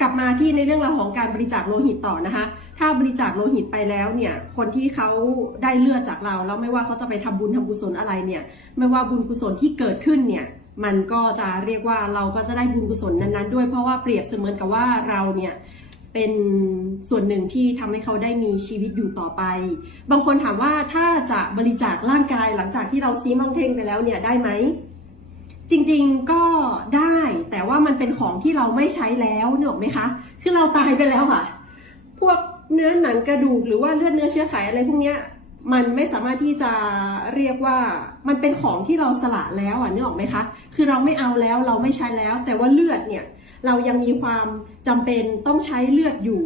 กลับมาที่ในเรื่องราวของการบริจาคโลหิตต่อนะคะ ถ้าบริจาคโลหิตไปแล้วเนี่ย คนที่เขาได้เลือดจากเราแล้วไม่ว่าเขาจะไปทำบุญทำกุศลอะไรเนี่ย ไม่ว่าบุญกุศลที่เกิดขึ้นเนี่ย มันก็จะเรียกว่าเราก็จะได้บุญกุศลนั้นๆ ด้วยเพราะว่าเปรียบเสมือนกับว่าเราเนี่ยเป็นส่วนหนึ่งที่ทำให้เขาได้มีชีวิตอยู่ต่อไป บางคนถามว่าถ้าจะบริจาคร่างกายหลังจากที่เราซีมังเทงไปแล้วเนี่ยได้ไหม จริงๆก็ได้แต่ว่ามันเป็นของที่เราไม่ใช้แล้วเนอะไหมคะ คือเราตายไปแล้วค่ะ พวกเนื้อหนังกระดูกหรือว่าเลือดเนื้อเชื้อไขอะไรพวกเนี้ยมันไม่สามารถที่จะเรียกว่ามันเป็นของที่เราสละแล้วอะนึกออกไหมคะ คือเราไม่เอาแล้วเราไม่ใช้แล้ว แต่ว่าเลือดเนี่ยเรายังมีความจำเป็นต้องใช้เลือดอยู่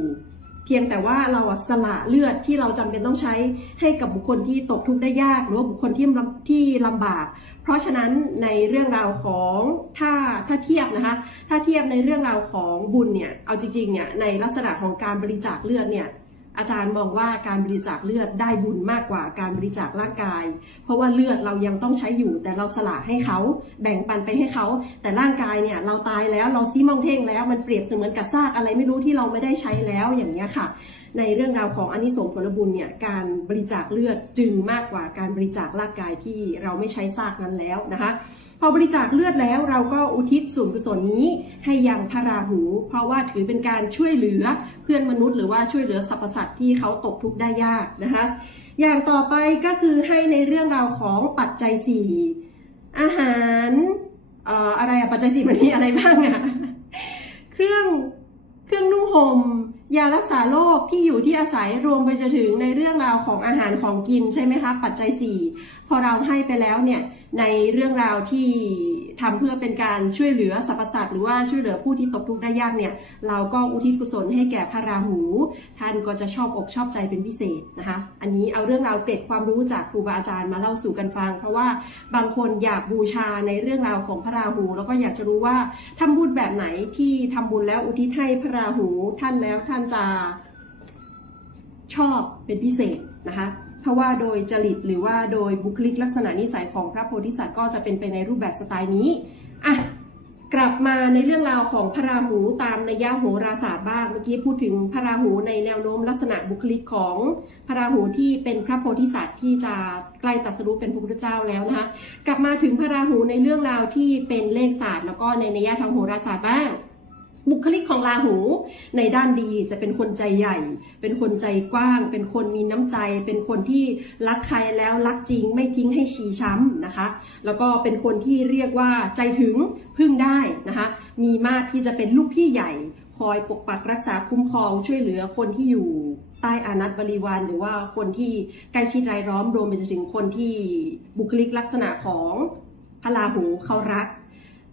พียงแต่ว่าเราอะสละเลือดที่เราจำเป็นต้องใช้ให้กับบุคคลที่ตกทุกข์ได้ยากหรือว่าบุคคลที่ลำที่ลำบาก เพราะฉะนั้นในเรื่องราวของถ้าถ้าเทียบนะคะถ้าเทียบในเรื่องราวของบุญเนี่ยเอาจริงๆเนี่ยในลักษณะของการบริจาคเลือดเนี่ย อาจารย์มองว่าการบริจาคเลือดได้บุญมากกว่าการบริจาคร่างกาย เพราะว่าเลือดเรายังต้องใช้อยู่ แต่เราสละให้เขาแบ่งปันไปให้เขา แต่ร่างกายเนี่ยเราตายแล้วเราซีมองเท่งแล้วมันเปรียบเสมือนกับซากอะไรไม่รู้ที่เราไม่ได้ใช้แล้วอย่างนี้ค่ะ ในเรื่องราวของอนิสงส์ผลบุญเนี่ยการบริจาคเลือดจึงมากกว่าการบริจาคร่างกายที่เราไม่ใช้ซากนั้นแล้วนะคะพอบริจาคเลือดแล้วเราก็อุทิศส่วนกุศลนี้ให้ยังพระราหู เพราะว่าถือเป็นการช่วยเหลือเพื่อนมนุษย์หรือว่าช่วยเหลือสรรพสัตวที่เขาตกทุกข์ได้ยากนะคะ อย่างต่อไปก็คือให้ในเรื่องราวของปัจจัยสี่อาหารเอ่ออะไรอะปัจจัยสี่มันมีอะไรบ้างอะเครื่องเครื่องนุ่งห่ม ยารักษาโรคที่อยู่ที่อาศัยรวมไปจนถึงในเรื่องราวของอาหารของกินใช่ไหมคะปัจจัยสี่พอเราให้ไปแล้วเนี่ยในเรื่องราวที่ทำเพื่อเป็นการช่วยเหลือสรรพสัตว์หรือว่าช่วยเหลือผู้ที่ตกทุกข์ได้ยากเนี่ยเราก็อุทิศกุศลให้แก่พระราหู ท่านก็จะชอบอกชอบใจเป็นพิเศษนะคะอันนี้เอาเรื่องราวเกร็ดความรู้จากครูบาอาจารย์มาเล่าสู่กันฟัง เพราะว่าบางคนอยากบูชาในเรื่องราวของพระราหู แล้วก็อยากจะรู้ว่าทำบุญแบบไหนที่ทำบุญแล้วอุทิศให้พระราหูท่านแล้วท่านจะชอบเป็นพิเศษนะคะเพราะว่าโดยจริตหรือว่าโดยบุคลิกลักษณะนิสัยของพระโพธิสัตว์ก็จะเป็นไปในรูปแบบสไตล์นี้อะกลับมาในเรื่องราวของพระราหูตามในยะโหราศาสตร์บ้างเมื่อกี้พูดถึงพระราหูในแนวโน้มลักษณะบุคลิกของพระราหูที่เป็นพระโพธิสัตว์ที่จะใกล้ตรัสรู้เป็นพระพุทธเจ้าแล้วนะคะกลับมาถึงพระราหูในเรื่องราวที่เป็นเลขศาสตร์ แล้วก็ในนัยยะทางโหราศาสตร์บ้าง บุคลิกของราหู ในด้านดีจะเป็นคนใจใหญ่ เป็นคนใจกว้าง เป็นคนมีน้ำใจ เป็นคนที่รักใครแล้วรักจริง ไม่ทิ้งให้ชีช้ำนะคะ แล้วก็เป็นคนที่เรียกว่าใจถึงพึ่งได้นะคะ มีมากที่จะเป็นลูกพี่ใหญ่ คอยปกปักรักษาคุ้มครองช่วยเหลือคนที่อยู่ใต้อานัตบริวารหรือว่าคนที่ใกล้ชิดรายล้อมรวมไปจนถึงคนที่บุคลิกลักษณะของพระราหูเขารัก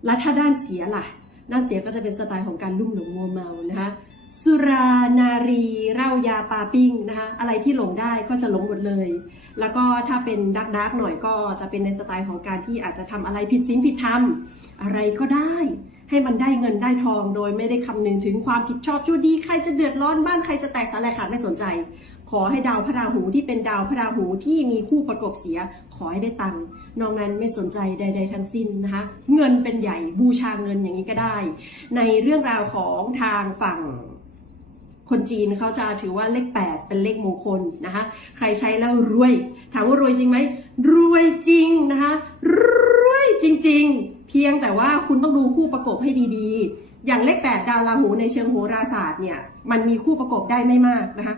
และถ้าด้านเสียล่ะ ด้าเสียก็จะเป็นสไตล์ของการลุ่มหลงมัวเมานะคะสุรานารีายาปลาปิ้งนะคะอะไรที่หลงได้ก็จะหลงหมดเลย แล้วก็ถ้าเป็นดักดักหน่อยก็จะเป็นในสไตล์ของการที่อาจจะทำอะไรผิดศีลผิดธรรมอะไรก็ได้ ให้มันได้เงินได้ทองโดยไม่ได้คำนึงถึงความผิดชอบชั่วดีใครจะเดือดร้อนบ้านใครจะแตกสลายขาดไม่สนใจ ขอให้ดาวพระราหูที่เป็นดาวพระราหูที่มีคู่ประกบเสีย ขอให้ได้ตังค์นอกนั้นไม่สนใจใด ๆ ทั้งสิ้นนะคะเงินเป็นใหญ่บูชาเงินอย่างนี้ก็ได้ ในเรื่องราวของทางฝั่ง คนจีนเขาจะถือว่าเลข 8 เป็นเลขมงคลนะคะ ใครใช้แล้วรวย ถามว่ารวยจริงไหม รวยจริงนะคะ รวยจริง ๆ เพียงแต่ว่าคุณต้องดูคู่ประกบให้ดีๆ อย่างเลข 8 ดาวราหูในเชิงโหราศาสตร์เนี่ย มันมีคู่ประกบได้ไม่มากนะคะ